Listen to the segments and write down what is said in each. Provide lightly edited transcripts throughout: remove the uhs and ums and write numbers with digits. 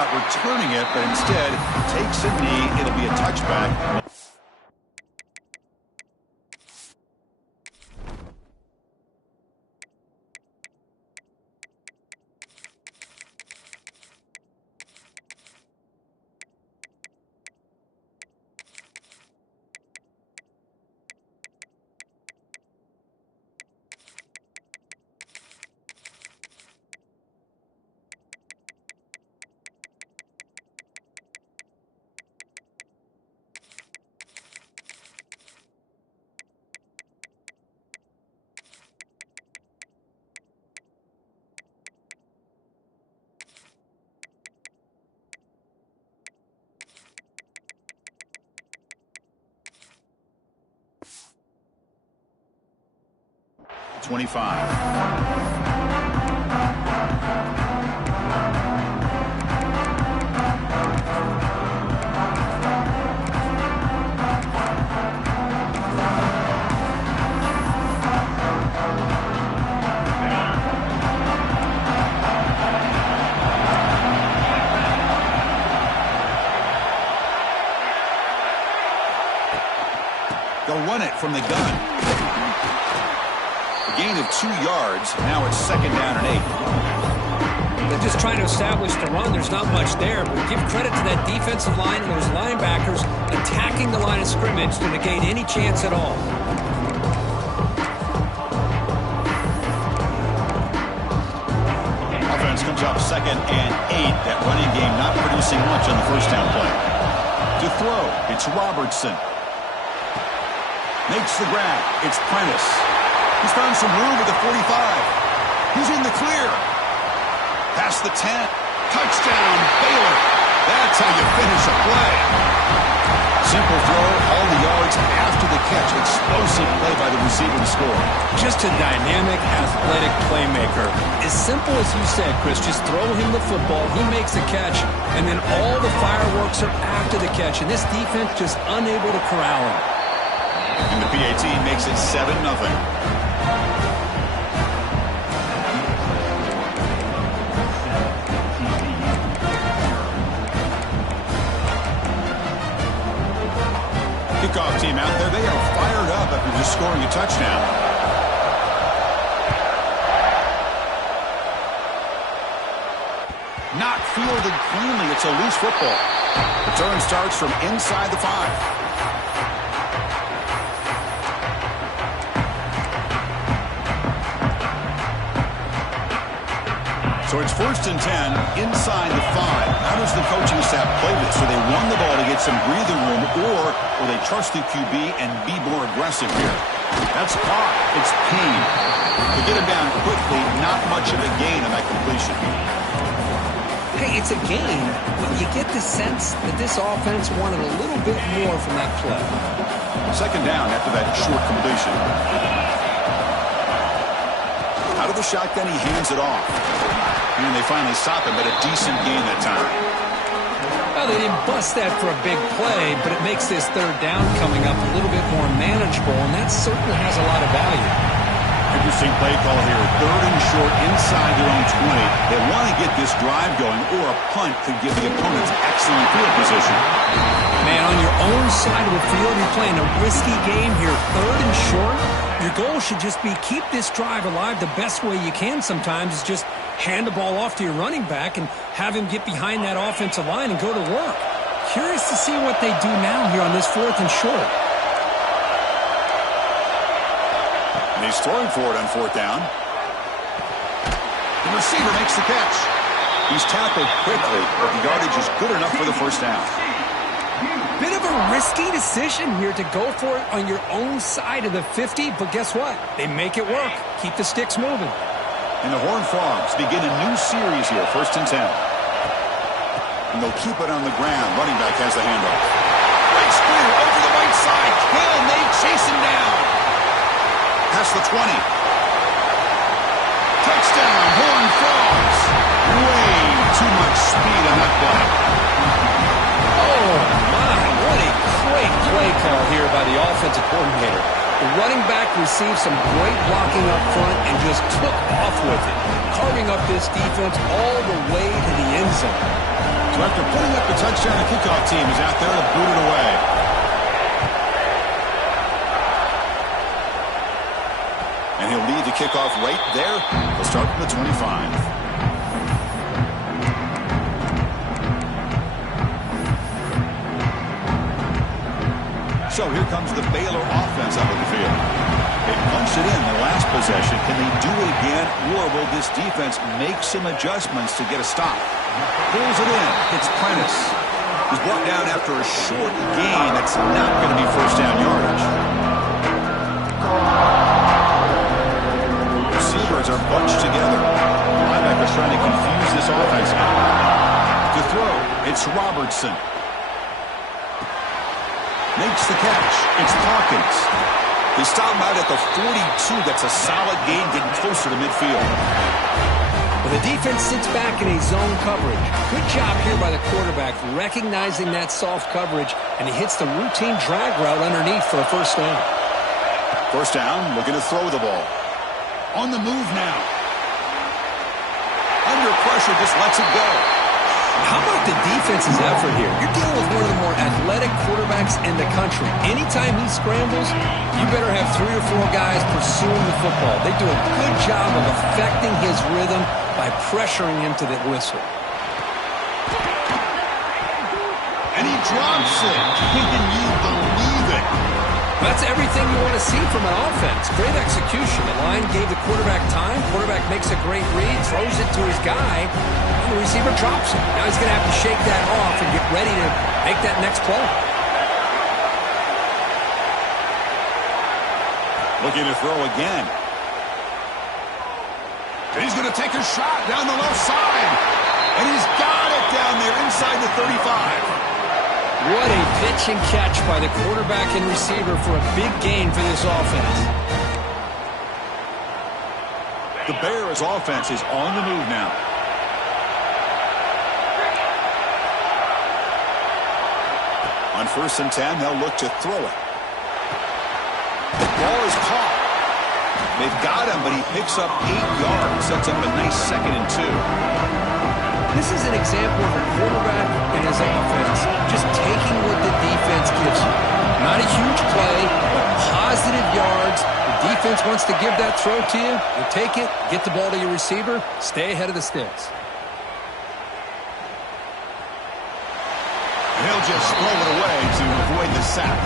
about returning it, but instead takes a knee. It'll be a touchback. They'll run it from the gun. A gain of 2 yards. Now it's 2nd down and 8. They're just trying to establish the run. There's not much there, but give credit to that defensive line and those linebackers attacking the line of scrimmage to negate any chance at all. Offense comes up 2nd and 8. That running game not producing much on the first down play. To throw, it's Robertson. Makes the grab. It's Prentice. He's found some room at the 45. He's in the clear. Past the 10. Touchdown, Baylor. That's how you finish a play. Simple throw, all the yards after the catch. Explosive play by the receiver to score. Just a dynamic, athletic playmaker. As simple as you said, Chris, just throw him the football, he makes a catch, and then all the fireworks are after the catch, and this defense just unable to corral him. And the PAT makes it 7-0. Kickoff team out there. They are fired up after just scoring a touchdown. Not fielded cleanly. It's a loose football. Return starts from inside the 5. So it's 1st and 10 inside the 5. How does the coaching staff play this? So they run the ball to get some breathing room, or will they trust the QB and be more aggressive here? That's caught. It's Payne. To get him down quickly, not much of a gain on that completion. Hey, it's a gain, but you get the sense that this offense wanted a little bit more from that play. 2nd down after that short completion. Out of the shotgun, he hands it off. And they finally stop him, but a decent gain that time. Well, they didn't bust that for a big play, but it makes this 3rd down coming up a little bit more manageable, and that certainly has a lot of value. Interesting play call here. 3rd and short inside their own 20. They want to get this drive going, or a punt could give the opponents excellent field position. Man, on your own side of the field, you're playing a risky game here. 3rd and short. Your goal should just be keep this drive alive the best way you can sometimes is just hand the ball off to your running back and have him get behind that offensive line and go to work. Curious to see what they do now here on this 4th and short. And he's throwing for it on 4th down. The receiver makes the catch. He's tackled quickly, but the yardage is good enough for the 1st down. Bit of a risky decision here to go for it on your own side of the 50, but guess what? They make it work. Keep the sticks moving. And the Horned Frogs begin a new series here, 1st and 10. And they'll keep it on the ground. Running back has the handoff. Right screen over the right side. Can they chase him down? Past the 20. Touchdown, Horned Frogs. Way too much speed on that play. Oh, my. What a great play call here by the offensive coordinator. The running back received some great blocking up front and just took off with it, carving up this defense all the way to the end zone. So after putting up the touchdown, the kickoff team is out there to boot it away. And he'll lead the kickoff right there. He'll start from the 25. So here comes the Baylor offense up on the field. They punched it in the last possession. Can they do it again, or will this defense make some adjustments to get a stop? Pulls it in. It's Prentice. He's brought down after a short gain. That's not going to be first down yardage. Receivers are bunched together. Linebackers trying to confuse this offense. To throw, it's Robertson. Makes the catch. It's Hawkins. They stop him out at the 42. That's a solid gain, getting closer to midfield. Well, the defense sits back in a zone coverage. Good job here by the quarterback, recognizing that soft coverage, and he hits the routine drag route underneath for a first down. First down, looking to throw the ball. On the move now. Under pressure, just lets it go. How about the defense's effort here? You're dealing with one of the more athletic quarterbacks in the country. Anytime he scrambles, you better have 3 or 4 guys pursuing the football. They do a good job of affecting his rhythm by pressuring him to the whistle. And he drops it. Can you believe it? That's everything you want to see from an offense. Great execution. The line gave the quarterback time. Quarterback makes a great read, throws it to his guy, and the receiver drops it. Now he's going to have to shake that off and get ready to make that next play. Looking to throw again. And he's going to take a shot down the left side. And he's got it down there inside the 35. What a pitch and catch by the quarterback and receiver for a big gain for this offense. The Bears offense is on the move now. On 1st and 10, they'll look to throw it. The ball is caught. They've got him, but he picks up 8 yards. Sets up a nice 2nd and 2. This is an example of a quarterback and his offense just taking what the defense gives you. Not a huge play, but positive yards. The defense wants to give that throw to you. You take it, get the ball to your receiver, stay ahead of the sticks. He'll just throw it away to avoid the sack.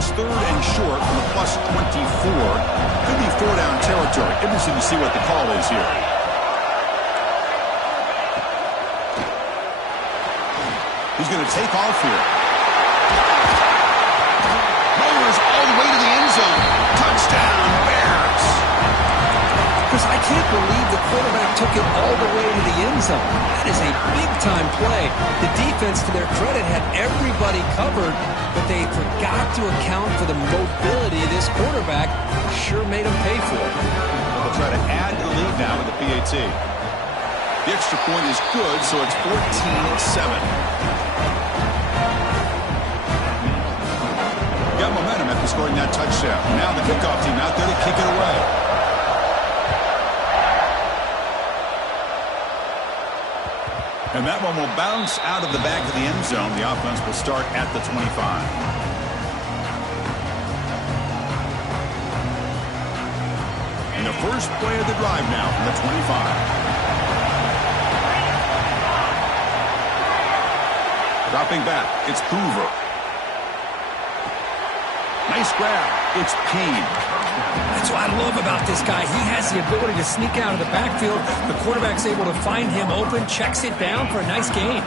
It's 3rd and short from the +24. Could be 4-down territory. Interesting to see what the call is here. He's going to take off here. Mowers all the way to the end zone. Touchdown, Bears. Chris, I can't believe the quarterback took it all the way to the end zone. That is a big-time play. The defense, to their credit, had everybody covered, but they forgot to account for the mobility of this quarterback. Sure made him pay for it. They'll try to add to the lead now with the PAT. The extra point is good, so it's 14-7. Got momentum after scoring that touchdown. Now the kickoff team out there to kick it away. And that one will bounce out of the back of the end zone. The offense will start at the 25. And the first play of the drive now from the 25. Dropping back, it's Hoover. Nice grab. It's Payne. That's what I love about this guy. He has the ability to sneak out of the backfield. The quarterback's able to find him open, checks it down for a nice gain.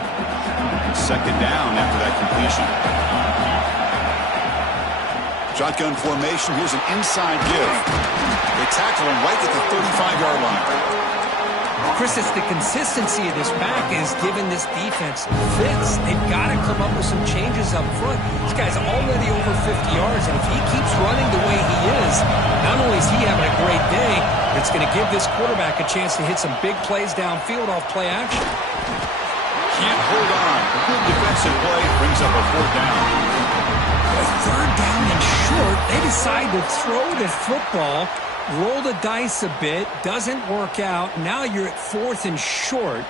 2nd down after that completion. Shotgun formation. Here's an inside give. They tackle him right at the 35-yard line. Chris, it's the consistency of this back is giving this defense fits. They've got to come up with some changes up front. This guy's already over 50 yards, and if he keeps running the way he is, not only is he having a great day, it's going to give this quarterback a chance to hit some big plays downfield off play action. Can't hold on. A good defensive play brings up a fourth down. A third down and short. They decide to throw the football, roll the dice a bit, doesn't work out. Now you're at fourth and short.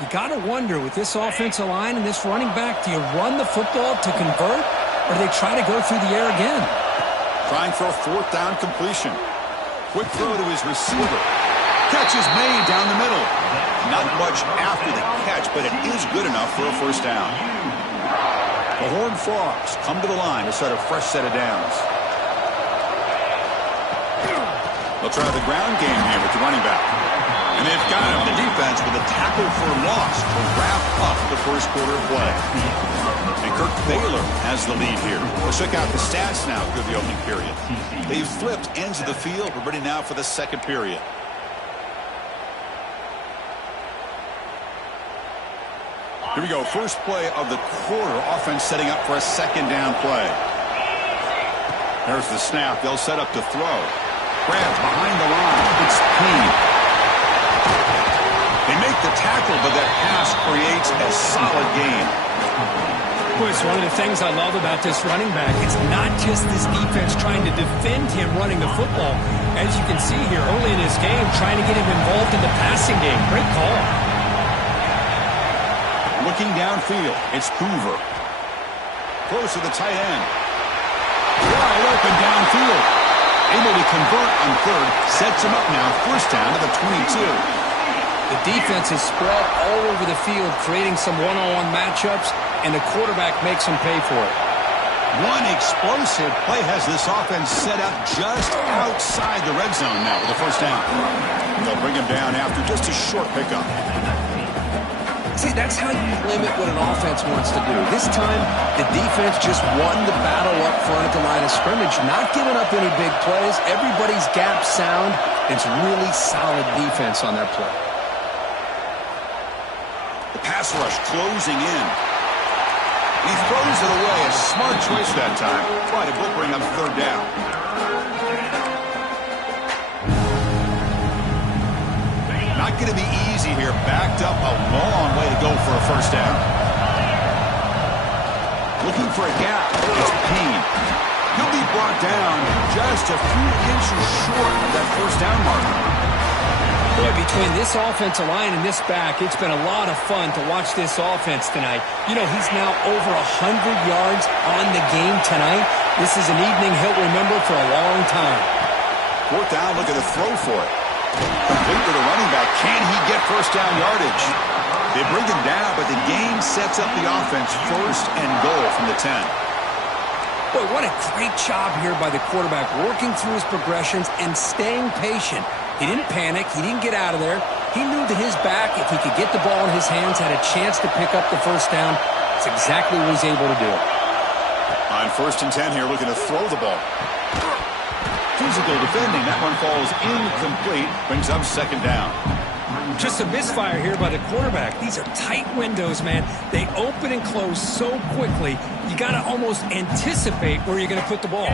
You got to wonder, with this offensive line and this running back, do you run the football to convert, or do they try to go through the air again? Trying for a fourth down completion. Quick throw to his receiver. Catch is made down the middle. Not much after the catch, but it is good enough for a first down. The Horned Frogs come to the line to start a fresh set of downs. They'll try the ground game here with the running back. And they've got him. The defense with a tackle for loss to wrap up the first quarter of play. And Kirk Baylor has the lead here. Let's check out the stats now through the opening period. They've flipped ends of the field. We're ready now for the second period. Here we go. First play of the quarter. Offense setting up for a second down play. There's the snap. They'll set up to throw. Grabs behind the line. It's Payne. They make the tackle, but that pass creates a solid gain. Boy, it's one of the things I love about this running back. It's not just this defense trying to defend him running the football. As you can see here early in this game, trying to get him involved in the passing game. Great call. Looking downfield, it's Hoover. Close to the tight end. Wide open downfield. Able to convert on third. Sets him up now. First down to the 22. The defense is spread all over the field, creating some one-on-one matchups, and the quarterback makes them pay for it. One explosive play has this offense set up just outside the red zone now with the first down. They'll bring him down after just a short pickup. See, that's how you limit what an offense wants to do. This time, the defense just won the battle up front at the line of scrimmage, not giving up any big plays. Everybody's gap sound. It's really solid defense on their play. The pass rush closing in. He throws it away. A smart choice that time. But it will bring up third down. Not going to be easy here. Backed up a long way to go for a first down. Looking for a gap. It's Payne. He'll be brought down just a few inches short of that first down marker. Boy, between this offensive line and this back, it's been a lot of fun to watch this offense tonight. You know, he's now over 100 yards on the game tonight. This is an evening he'll remember for a long time. Fourth down, look at the throw for it. Complete to the running back. Can he get first down yardage? They bring him down, but the game sets up the offense first and goal from the 10. Boy, what a great job here by the quarterback, working through his progressions and staying patient. He didn't panic. He didn't get out of there. He knew that his back, if he could get the ball in his hands, had a chance to pick up the first down. That's exactly what he's able to do. On first and 10 here, looking to throw the ball. Physical defending. That one falls incomplete. Brings up second down. Just a misfire here by the quarterback. These are tight windows, man. They open and close so quickly, you got to almost anticipate where you're going to put the ball.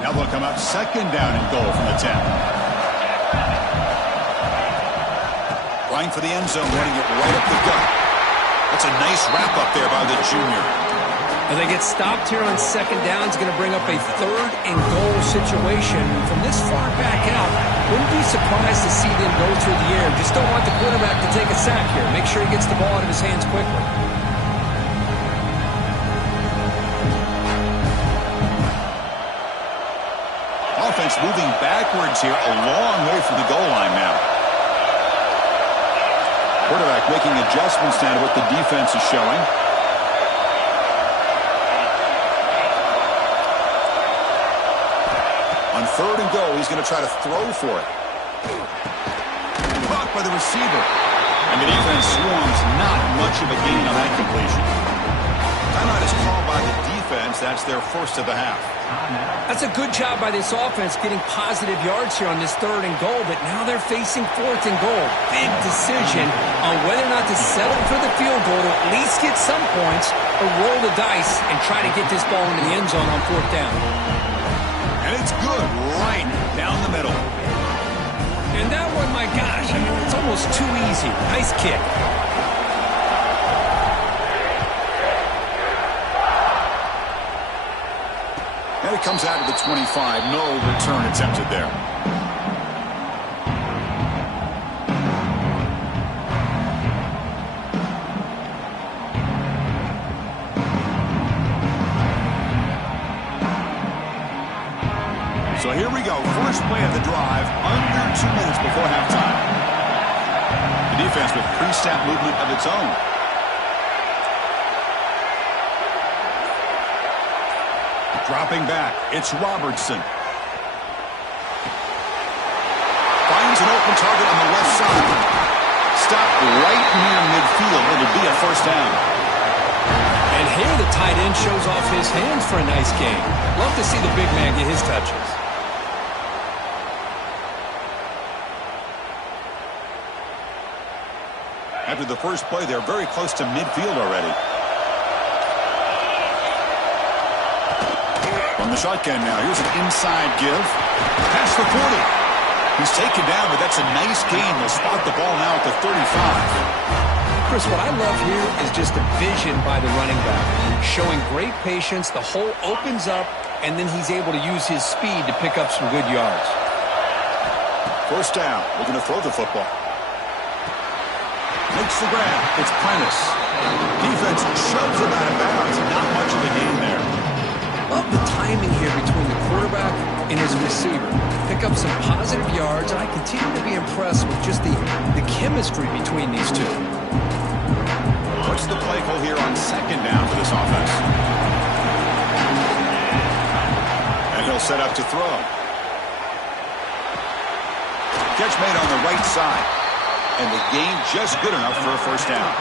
Now they'll come up second down and goal from the 10. Line for the end zone, running it right up the gut. That's a nice wrap up there by the junior. Well, they get stopped here on second down. It's going to bring up a third and goal situation. From this far back out, wouldn't be surprised to see them go through the air. Just don't want the quarterback to take a sack here. Make sure he gets the ball out of his hands quickly. Offense moving backwards here, a long way from the goal line now. Quarterback making adjustments now to what the defense is showing. On third and goal, he's going to try to throw for it. Caught by the receiver. And the defense swarms. Not much of a gain on that completion. Timeout is called by the defense. That's their first of the half. That's a good job by this offense getting positive yards here on this third and goal, but now they're facing fourth and goal. Big decision on whether or not to settle for the field goal to at least get some points or roll the dice and try to get this ball into the end zone on fourth down. And it's good right down the middle. And that one, my gosh, I mean, it's almost too easy. Nice kick. it comes out to the 25. No return attempted there. So here we go. First play of the drive, under 2 minutes before halftime. The defense with pre-snap movement of its own. Dropping back, it's Robertson. Finds an open target on the left side. Stopped right near midfield. It'll be a first down. And here the tight end shows off his hands for a nice game. Love to see the big man get his touches. After the first play, they're very close to midfield already. On the shotgun now, here's an inside give. Past the 40. He's taken down, but that's a nice gain. They'll spot the ball now at the 35. Chris, what I love here is just the vision by the running back. Showing great patience, the hole opens up, and then he's able to use his speed to pick up some good yards. First down, we're going to throw the football. Makes the grab. It's Prentice. Defense shoves him out of bounds. Not much of a gain there. Love the timing here between the quarterback and his receiver. Pick up some positive yards, and I continue to be impressed with just the chemistry between these two. What's the play call here on second down for this offense? And he'll set up to throw. Catch made on the right side. And the gain just good enough for a first down.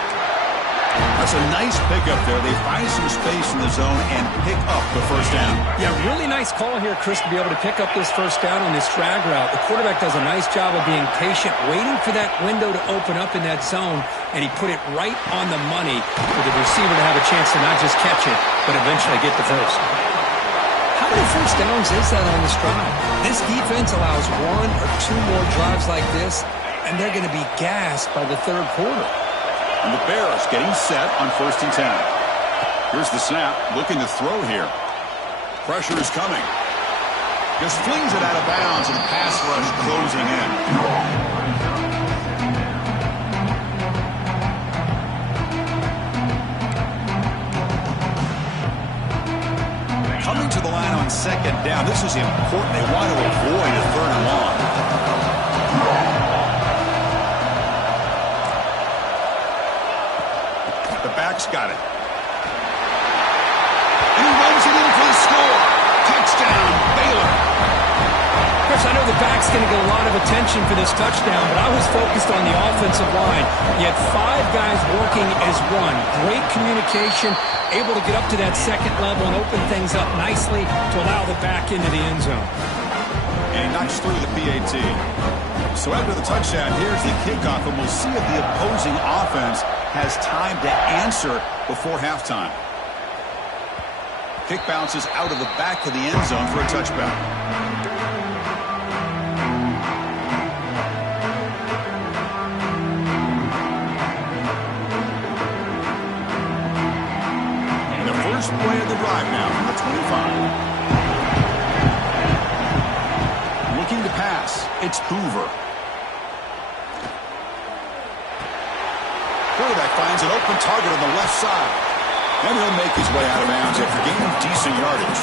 That's a nice pickup there. They find some space in the zone and pick up the first down. Yeah, really nice call here, Chris, to be able to pick up this first down on this drag route. The quarterback does a nice job of being patient, waiting for that window to open up in that zone, and he put it right on the money for the receiver to have a chance to not just catch it, but eventually get the first. How many first downs is that on this drive? This defense allows one or two more drives like this, and they're going to be gassed by the third quarter. And the Bears getting set on 1st and 10. Here's the snap, looking to throw here. Pressure is coming. Just flings it out of bounds, and pass rush closing in. Coming to the line on second down. This is important. They want to avoid a third and long. The back's got it. And he runs it in for the score. Touchdown, Baylor. Chris, I know the back's going to get a lot of attention for this touchdown, but I was focused on the offensive line. You had 5 guys working as one. Great communication, able to get up to that second level and open things up nicely to allow the back into the end zone. And he knocks through the PAT. So after the touchdown, here's the kickoff, and we'll see if the opposing offense has time to answer before halftime. Kick bounces out of the back of the end zone for a touchback. And the first play of the drive now from the 25. Looking to pass, it's Hoover. Quarterback finds an open target on the left side. And he'll make his way out of bounds after gaining decent yardage.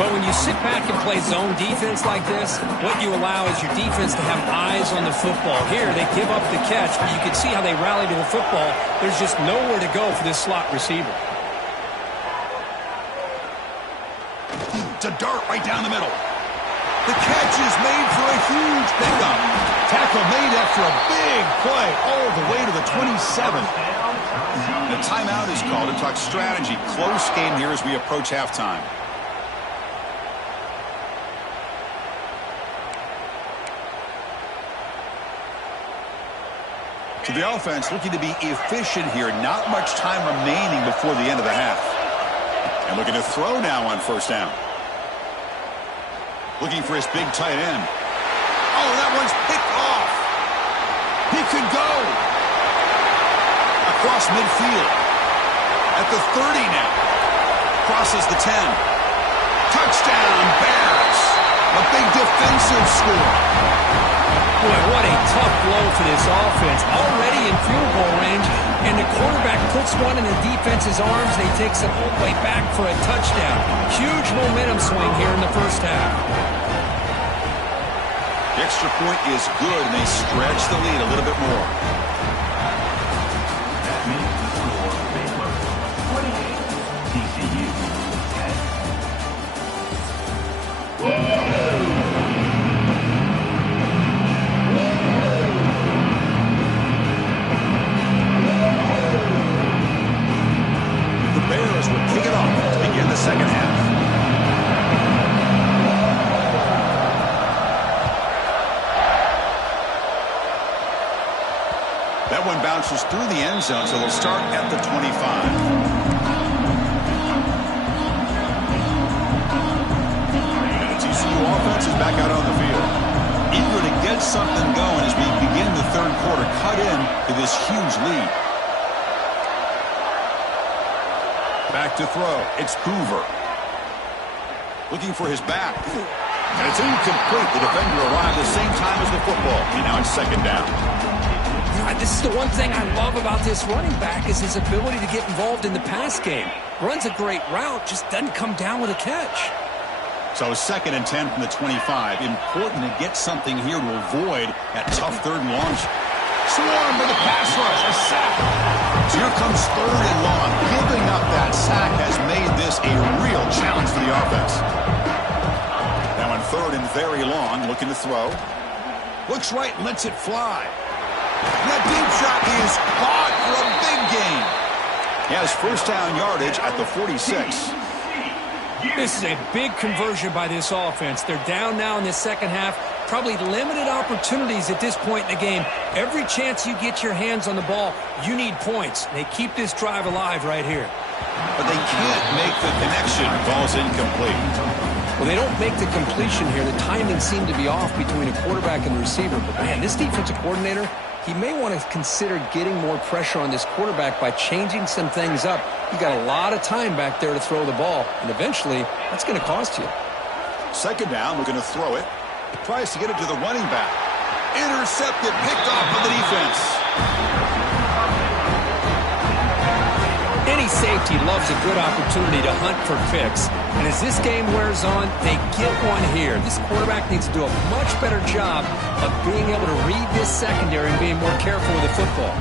But when you sit back and play zone defense like this, what you allow is your defense to have eyes on the football. Here, they give up the catch, but you can see how they rally to the football. There's just nowhere to go for this slot receiver. To dart right down the middle. The catch is made for a huge pickup. Tackle made after a big play all the way to the 27. The timeout is called to talk strategy. Close game here as we approach halftime. So the offense looking to be efficient here. Not much time remaining before the end of the half. And looking to throw now on first down. Looking for his big tight end. Oh, that one's picked off. He could go. Across midfield. At the 30 now. Crosses the 10. Touchdown, Bears. A big defensive score. Boy, what a tough blow for this offense. Already in field goal range, and the quarterback puts one in the defense's arms, and he takes it all the way back for a touchdown. Huge momentum swing here in the first half. The extra point is good, and they stretch the lead a little bit more. Second half. That one bounces through the end zone, so they'll start at the 25. And the TCU offense is back out on the field. Eager to get something going as we begin the third quarter, cut in to this huge lead. Back to throw. It's Hoover. Looking for his back. And it's incomplete. The defender arrived at the same time as the football. And now it's second down. This is the one thing I love about this running back is his ability to get involved in the pass game. Runs a great route, just doesn't come down with a catch. So second and 10 from the 25. Important to get something here to avoid that tough third and long. Swarm with a pass rush. A sack. So here comes third and long. Giving up that sack has made this a real challenge for the offense. Now on third and very long, looking to throw. Looks right and lets it fly. And that deep shot is caught for a big gain. He has first down yardage at the 46. This is a big conversion by this offense. They're down now in the second half. Probably limited opportunities at this point in the game. Every chance you get your hands on the ball, you need points. They keep this drive alive right here. But they can't make the connection. Ball's incomplete. Well, they don't make the completion here. The timing seemed to be off between a quarterback and the receiver. But, man, this defensive coordinator, he may want to consider getting more pressure on this quarterback by changing some things up. You got a lot of time back there to throw the ball, and eventually that's going to cost you. Second down, we're going to throw it. Tries to get it to the running back. Intercepted, picked off by the defense. Any safety loves a good opportunity to hunt for picks. And as this game wears on, they get one here. This quarterback needs to do a much better job of being able to read this secondary and being more careful with the football.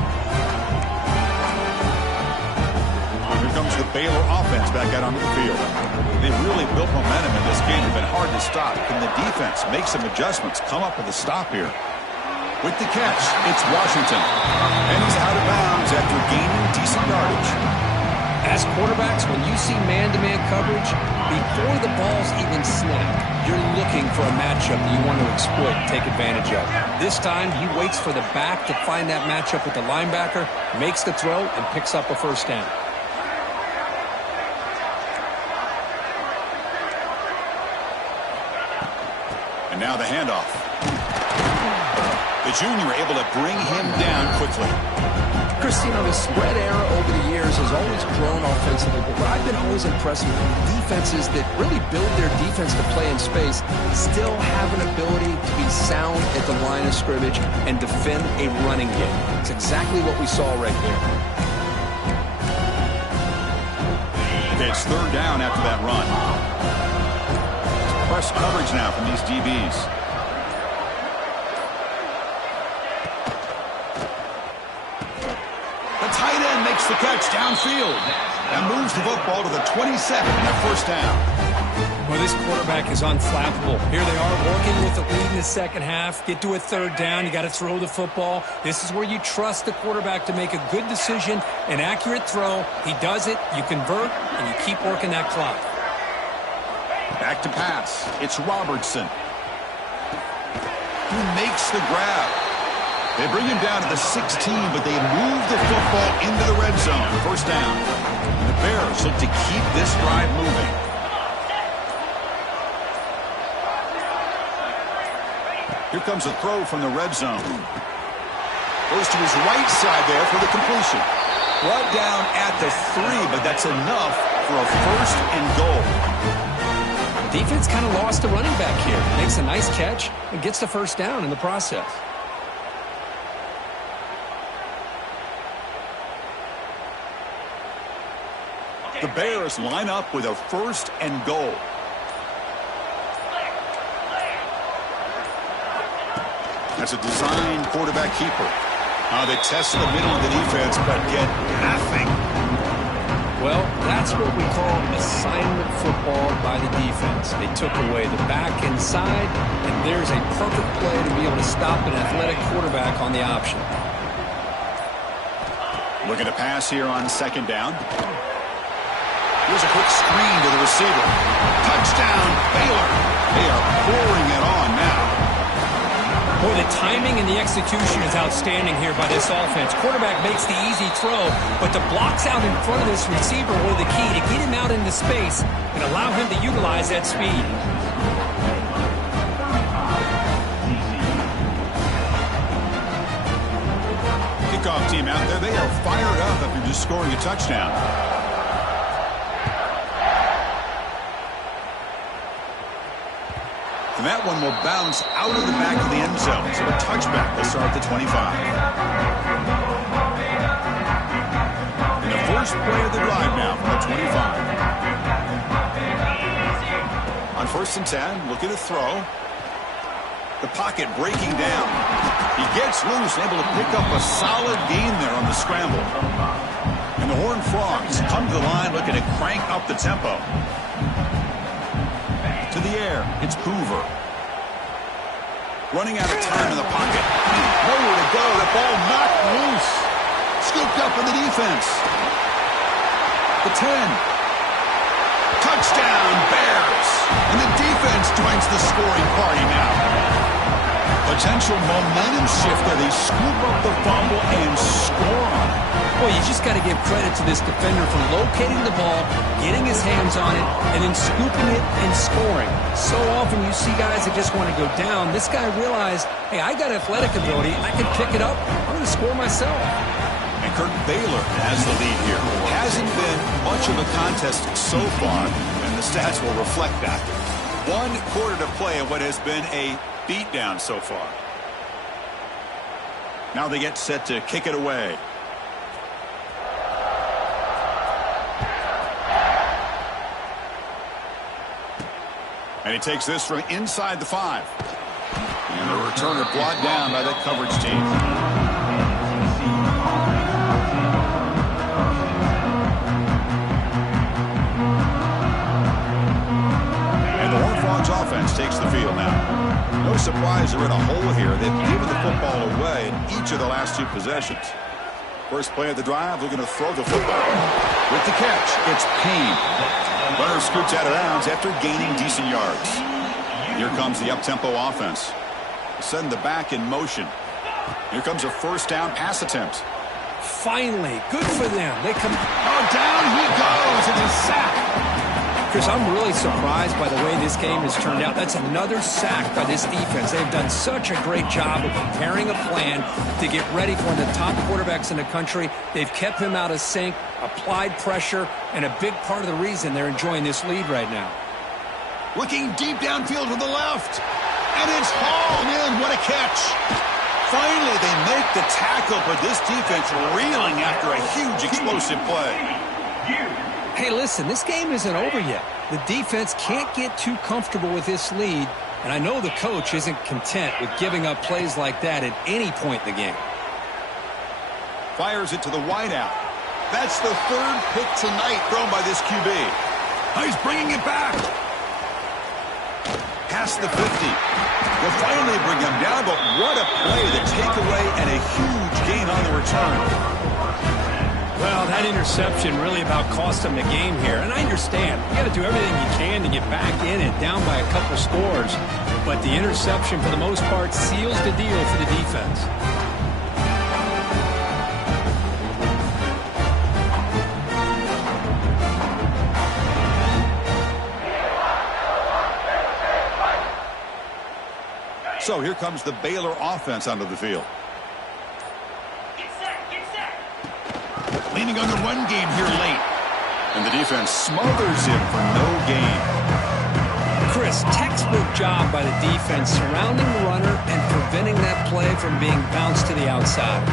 Here comes the Baylor offense back out onto the field. They've really built momentum in this game. It's been hard to stop. Can the defense make some adjustments? Come up with a stop here. With the catch, it's Washington. And he's out of bounds after gaining decent yardage. As quarterbacks, when you see man-to-man coverage, before the ball's even snapped, you're looking for a matchup that you want to exploit and take advantage of. This time, he waits for the back to find that matchup with the linebacker, makes the throw, and picks up a first down. And now the handoff. The junior able to bring him down quickly. Christine, the spread era over the years has always grown offensively, but what I've been always impressed with defenses that really build their defense to play in space still have an ability to be sound at the line of scrimmage and defend a running game. It's exactly what we saw right there. It's third down after that run. Press coverage now from these DBs. Tight end makes the catch downfield and moves the football to the 27 and first down. Well, this quarterback is unflappable. Here they are working with the lead in the second half. Get to a third down. You got to throw the football. This is where you trust the quarterback to make a good decision, an accurate throw. He does it. You convert, and you keep working that clock. Back to pass. It's Robertson. He makes the grab. They bring him down to the 16, but they move the football into the red zone. First down. And the Bears look to keep this drive moving. Here comes a throw from the red zone. Goes to his right side there for the completion. Brought down at the 3, but that's enough for a first and goal. Defense kind of lost a running back here. Makes a nice catch and gets the first down in the process. The Bears line up with a 1st and goal. That's a design quarterback keeper. They test the middle of the defense but get nothing. Well, that's what we call assignment football by the defense. They took away the back inside, and there's a perfect play to be able to stop an athletic quarterback on the option. Looking to pass here on 2nd down. Here's a quick screen to the receiver. Touchdown, Baylor. They are pouring it on now. Boy, the timing and the execution is outstanding here by this offense. Quarterback makes the easy throw, but the blocks out in front of this receiver were the key to get him out into space and allow him to utilize that speed. Kickoff team out there, they are fired up after just scoring a touchdown. And that one will bounce out of the back of the end zone. So a touchback will start the 25. And the first play of the drive now from the 25. On 1st and 10, looking to throw. The pocket breaking down. He gets loose, able to pick up a solid gain there on the scramble. And the Horned Frogs come to the line looking to crank up the tempo. To the air, it's Hoover. Running out of time in the pocket. Nowhere to go. The ball knocked loose. Scooped up in the defense. The 10. Touchdown, Bears. And the defense joins the scoring party now. Potential momentum shift there. They scoop up the fumble and score on it. Well, you just got to give credit to this defender for locating the ball, getting his hands on it, and then scooping it and scoring. So often you see guys that just want to go down. This guy realized, hey, I got athletic ability. I can pick it up. I'm going to score myself. And Kirk Baylor has the lead here. Hasn't been much of a contest so far, and the stats will reflect that. 1 quarter to play in what has been a beatdown so far. Now they get set to kick it away. And he takes this from inside the 5. And the returner brought down by that coverage team. And the Horned Frogs offense takes the field now. No surprise they're in a hole here. They've given the football away in each of the last 2 possessions. First play of the drive, looking to throw the football. With the catch, it's Payne. Runner scoots out of bounds after gaining decent yards. Here comes the up-tempo offense. Send the back in motion. Here comes a 1st down pass attempt. Finally, good for them. They come. Oh, down he goes, and a sack. Chris, I'm really surprised by the way this game has turned out. That's another sack by this defense. They've done such a great job of preparing a plan to get ready for one of the top quarterbacks in the country. They've kept him out of sync, applied pressure, and a big part of the reason they're enjoying this lead right now. Looking deep downfield to the left. And it's hauled in. What a catch. Finally, they make the tackle, but this defense reeling after a huge explosive play. Hey, listen, this game isn't over yet. The defense can't get too comfortable with this lead, and I know the coach isn't content with giving up plays like that at any point in the game. Fires it to the wideout. That's the 3rd pick tonight thrown by this QB. Oh, he's bringing it back. Past the 50. They'll finally bring him down, but what a play, the takeaway, and a huge gain on the return. Well, that interception really about cost them the game here. And I understand. You got to do everything you can to get back in and down by a couple scores. But the interception, for the most part, seals the deal for the defense. So here comes the Baylor offense onto the field. Leaning on the run game here late. And the defense smothers him for no gain. Just textbook job by the defense surrounding the runner and preventing that play from being bounced to the outside.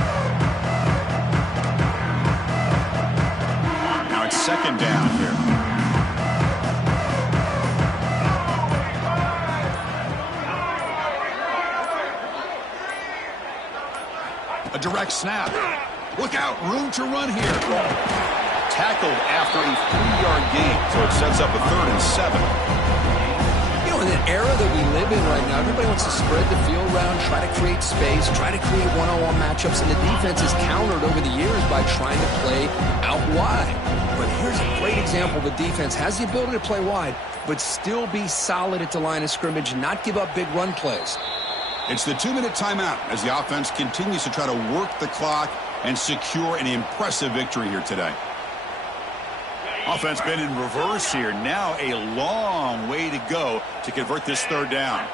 Now it's second down here. A direct snap. Look out, room to run here. Tackled after a 3-yard gain, so it sets up a 3rd and 7. You know, in the era that we live in right now, everybody wants to spread the field around, try to create space, try to create one-on-one matchups, and the defense has countered over the years by trying to play out wide. But here's a great example. The defense has the ability to play wide, but still be solid at the line of scrimmage, not give up big run plays. It's the 2-minute timeout as the offense continues to try to work the clock and secure an impressive victory here today. Offense been in reverse here. Now a long way to go to convert this 3rd down.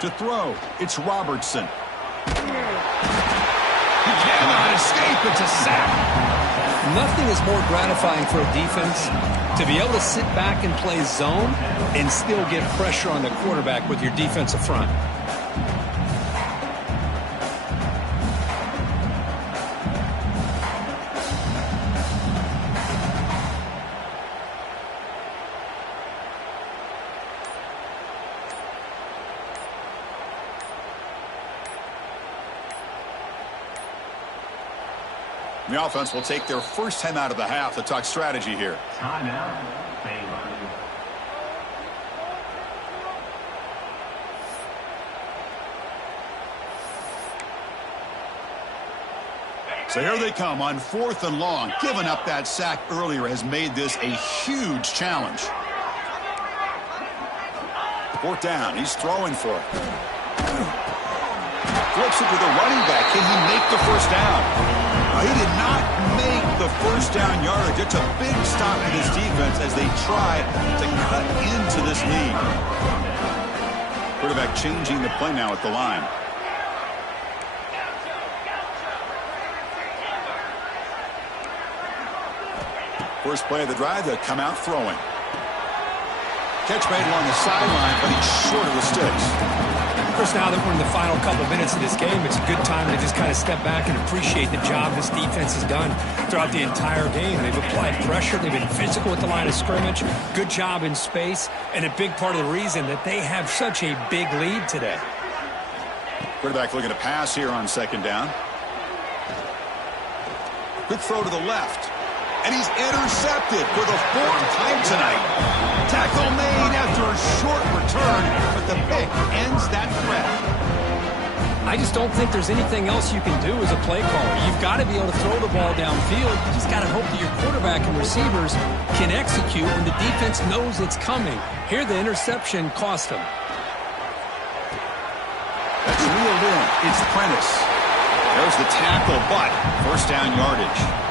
To throw, it's Robertson. He cannot escape. It's a sack. Nothing is more gratifying for a defense to be able to sit back and play zone and still get pressure on the quarterback with your defensive front. The offense will take their first time out of the half to talk strategy here. Timeout. So here they come on 4th and long. Giving up that sack earlier has made this a huge challenge. 4th down. He's throwing for it. Flips it to the running back. Can he make the first down? He did not make the first down yardage. It's a big stop for this defense as they try to cut into this lead. Quarterback changing the play now at the line. First play of the drive, they'll come out throwing. Catch made along the sideline, but he's short of the sticks. Chris, now that we're in the final couple of minutes of this game, it's a good time to just kind of step back and appreciate the job this defense has done throughout the entire game. They've applied pressure. They've been physical at the line of scrimmage. Good job in space, and a big part of the reason that they have such a big lead today. Quarterback looking to pass here on 2nd down. Good throw to the left. And he's intercepted for the 4th time tonight. Tackle made after a short return, but the pick ends that threat. I just don't think there's anything else you can do as a play caller. You've got to be able to throw the ball downfield. You just got to hope that your quarterback and receivers can execute when the defense knows it's coming. Here, the interception cost them. That's reeled in. It's Prentice. There's the tackle, but first down yardage.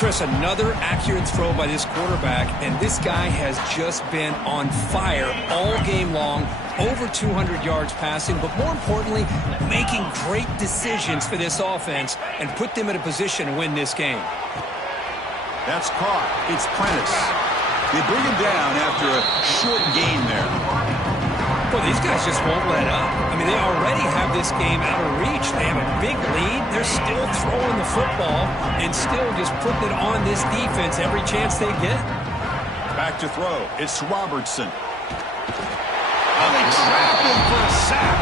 Chris, another accurate throw by this quarterback, and this guy has just been on fire all game long, over 200 yards passing, but more importantly, making great decisions for this offense and put them in a position to win this game. That's caught. It's Prentice. They bring him down after a short gain there. Well, these guys just won't let up. I mean, they already have this game out of reach. They have a big lead. They're still throwing the football and still just putting it on this defense every chance they get. Back to throw. It's Robertson. Oh, they trap him for a sack.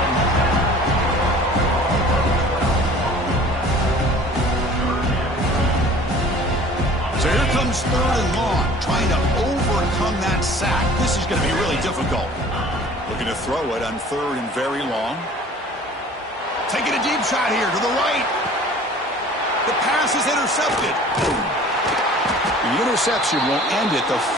So here comes 3rd and long, trying to overcome that sack. This is going to be really difficult. Looking to throw it on 3rd and very long. Taking a deep shot here to the right. The pass is intercepted. The interception will end it. The